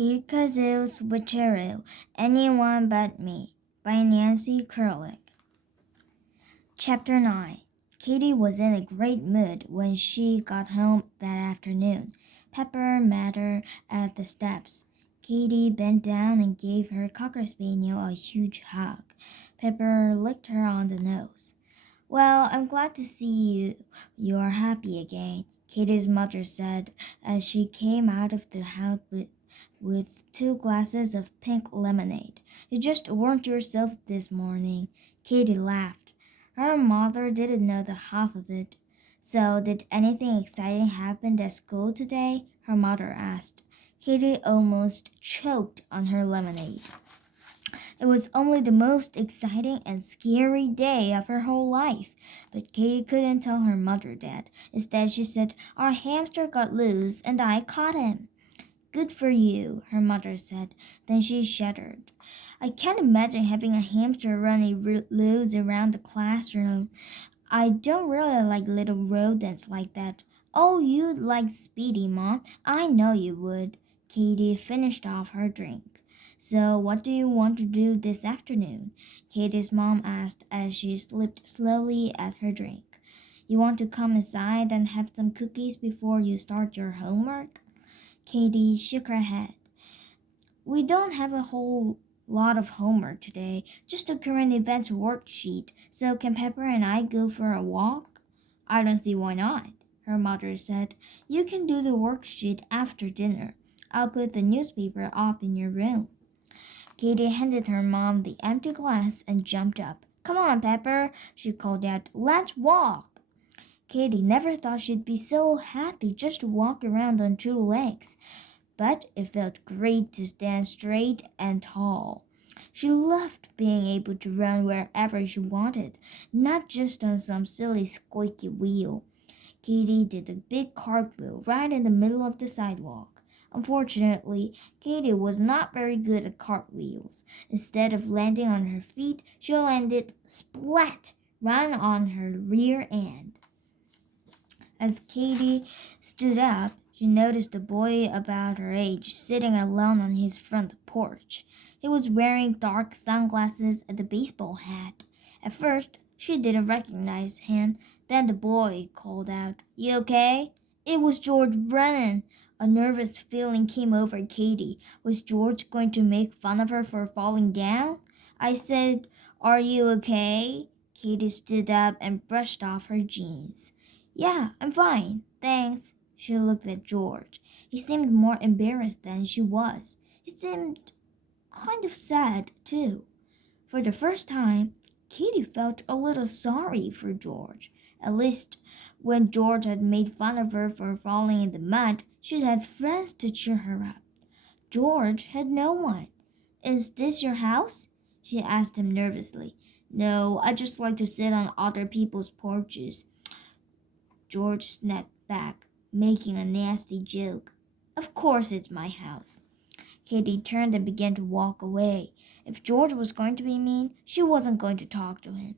Kazoo, switcheroo, Anyone But Me by Nancy Curlick. Chapter 9. Katy was in a great mood when she got home that afternoon. Pepper met her at the steps. Katy bent down and gave her cocker spaniel a huge hug. Pepper licked her on the nose. "Well, I'm glad to see you. You are happy again," Katy's mother said as she came out of the house with 2 glasses of pink lemonade. "You just weren't yourself this morning." Katy laughed. Her mother didn't know the half of it. "So, did anything exciting happen at school today?" her mother asked. Katy almost choked on her lemonade. It was only the most exciting and scary day of her whole life. But Katy couldn't tell her mother that. Instead, she said, "Our hamster got loose and I caught him." "Good for you," her mother said. Then she shuddered. "I can't imagine having a hamster running loose around the classroom. I don't really like little rodents like that." "Oh, you'd like Speedy, Mom. I know you would." Katy finished off her drink. "So, what do you want to do this afternoon?" Katy's mom asked as she slipped slowly at her drink. "You want to come inside and have some cookies before you start your homework?" Katy shook her head. "We don't have a whole lot of homework today, just a current events worksheet. So can Pepper and I go for a walk?" "I don't see why not," her mother said. "You can do the worksheet after dinner. I'll put the newspaper up in your room." Katy handed her mom the empty glass and jumped up. "Come on, Pepper," she called out. "Let's walk." Katy never thought she'd be so happy just to walk around on 2 legs, but it felt great to stand straight and tall. She loved being able to run wherever she wanted, not just on some silly squeaky wheel. Katy did a big cartwheel right in the middle of the sidewalk. Unfortunately, Katy was not very good at cartwheels. Instead of landing on her feet, she landed splat right on her rear end. As Katy stood up, she noticed a boy about her age sitting alone on his front porch. He was wearing dark sunglasses and a baseball hat. At first, she didn't recognize him. Then the boy called out, "You okay?" It was George Brennan. A nervous feeling came over Katy. Was George going to make fun of her for falling down? "I said, are you okay?" Katy stood up and brushed off her jeans. "Yeah, I'm fine, thanks." She looked at George. He seemed more embarrassed than she was. He seemed kind of sad, too. For the first time, Katy felt a little sorry for George. At least, when George had made fun of her for falling in the mud, she'd had friends to cheer her up. George had no one. "Is this your house?" she asked him nervously. "No, I just like to sit on other people's porches." George snapped back, making a nasty joke. "Of course it's my house." Katy turned and began to walk away. If George was going to be mean, she wasn't going to talk to him.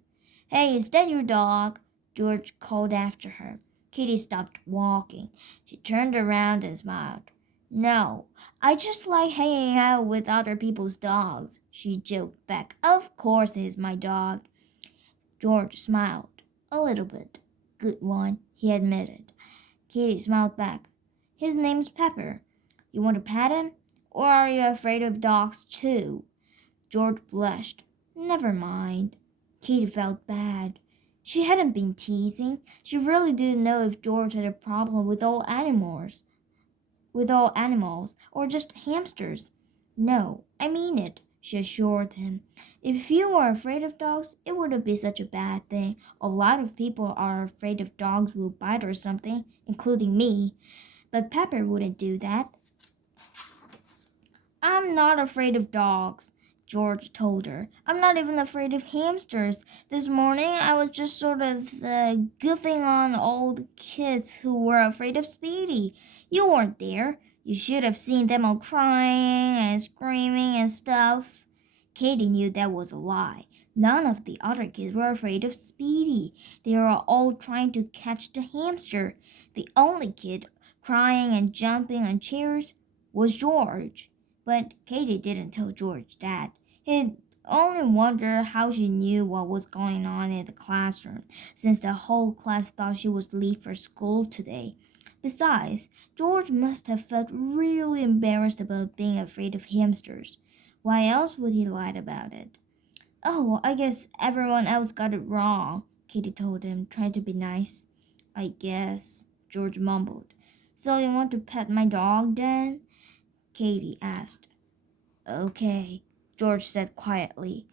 "Hey, is that your dog?" George called after her. Katy stopped walking. She turned around and smiled. "No, I just like hanging out with other people's dogs," she joked back. "Of course he's my dog." George smiled. "A little bit." "Good one," he admitted. Katy smiled back. "His name's Pepper. You want to pet him? Or are you afraid of dogs too?" George blushed. "Never mind." Katy felt bad. She hadn't been teasing. She really didn't know if George had a problem with all animals, or just hamsters. "No, I mean it," she assured him. "If you were afraid of dogs, it wouldn't be such a bad thing. A lot of people are afraid of dogs will bite or something, including me. But Pepper wouldn't do that." "I'm not afraid of dogs," George told her. "I'm not even afraid of hamsters. This morning I was just sort of goofing on all the kids who were afraid of Speedy. You weren't there. You should have seen them all crying and screaming and stuff." Katy knew that was a lie. None of the other kids were afraid of Speedy. They were all trying to catch the hamster. The only kid crying and jumping on chairs was George. But Katy didn't tell George that. He'd only wondered how she knew what was going on in the classroom, since the whole class thought she was late for school today. Besides, George must have felt really embarrassed about being afraid of hamsters. Why else would he lie about it? Oh, I guess everyone else got it wrong, Katy told him, trying to be nice. I guess, George mumbled. So you want to pet my dog then? Katy asked. Okay, George said quietly.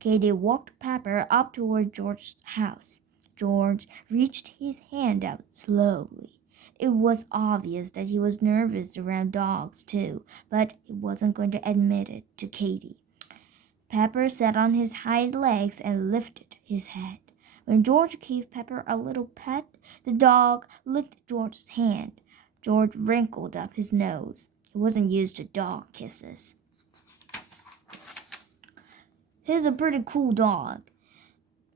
Katy walked Pepper up toward George's house. George reached his hand out slowly. It was obvious that he was nervous around dogs too, but he wasn't going to admit it to Katy. Pepper sat on his hind legs and lifted his head. When George gave Pepper a little pet, the dog licked George's hand. George wrinkled up his nose. He wasn't used to dog kisses. He's a pretty cool dog,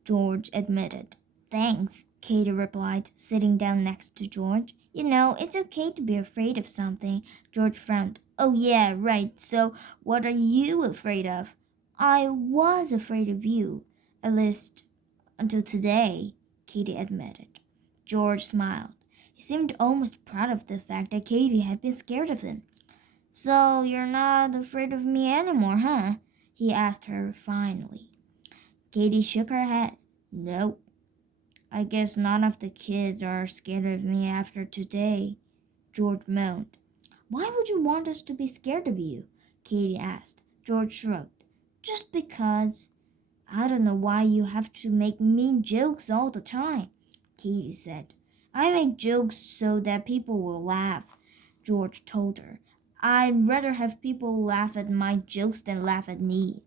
George admitted. Thanks, Katy replied, sitting down next to George. You know, it's okay to be afraid of something. George frowned. Oh, yeah, right. So, what are you afraid of? I was afraid of you, at least until today, Katy admitted. George smiled. He seemed almost proud of the fact that Katy had been scared of him. So, you're not afraid of me anymore, huh? He asked her finally. Katy shook her head. Nope. I guess none of the kids are scared of me after today, George moaned. Why would you want us to be scared of you? Katy asked. George shrugged. Just because. I don't know why you have to make mean jokes all the time, Katy said. I make jokes so that people will laugh, George told her. I'd rather have people laugh at my jokes than laugh at me.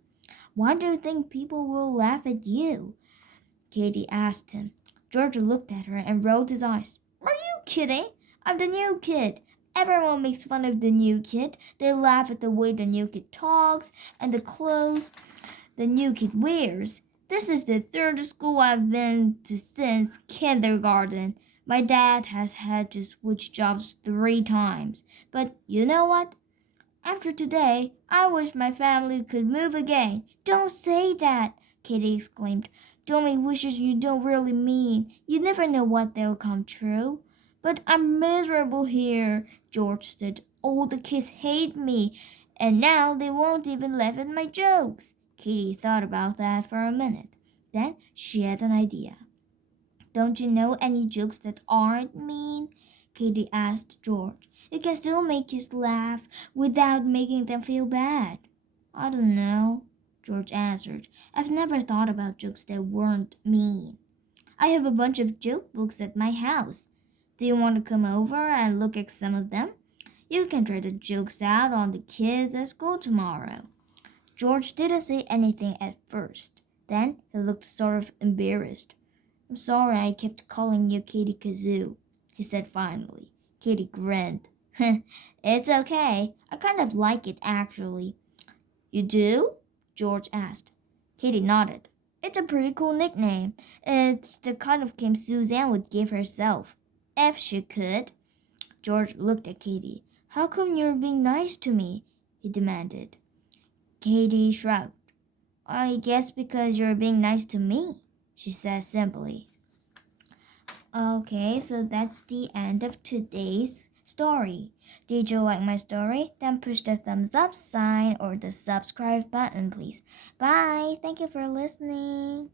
Why do you think people will laugh at you? Katy asked him. George looked at her and rolled his eyes. Are you kidding? I'm the new kid. Everyone makes fun of the new kid. They laugh at the way the new kid talks and the clothes the new kid wears. This is the third school I've been to since kindergarten. My dad has had to switch jobs 3 times. But you know what? After today, I wish my family could move again. Don't say that, Katy exclaimed. Don't make wishes you don't really mean. You never know what they'll come true. But I'm miserable here, George said. All the kids hate me, and now they won't even laugh at my jokes. Katy thought about that for a minute. Then she had an idea. Don't you know any jokes that aren't mean? Katy asked George. It can still make kids laugh without making them feel bad. I don't know, George answered. I've never thought about jokes that weren't mean. I have a bunch of joke books at my house. Do you want to come over and look at some of them? You can try the jokes out on the kids at school tomorrow. George didn't say anything at first. Then he looked sort of embarrassed. I'm sorry I kept calling you Katy Kazoo, he said finally. Katy grinned. It's okay. I kind of like it actually. You do? George asked. Katy nodded. It's a pretty cool nickname. It's the kind of name Suzanne would give herself, if she could. George looked at Katy. How come you're being nice to me? He demanded. Katy shrugged. I guess because you're being nice to me, she said simply. Okay, so that's the end of today's story. Did you like my story? Then push the thumbs up sign or the subscribe button, please. Bye. Thank you for listening.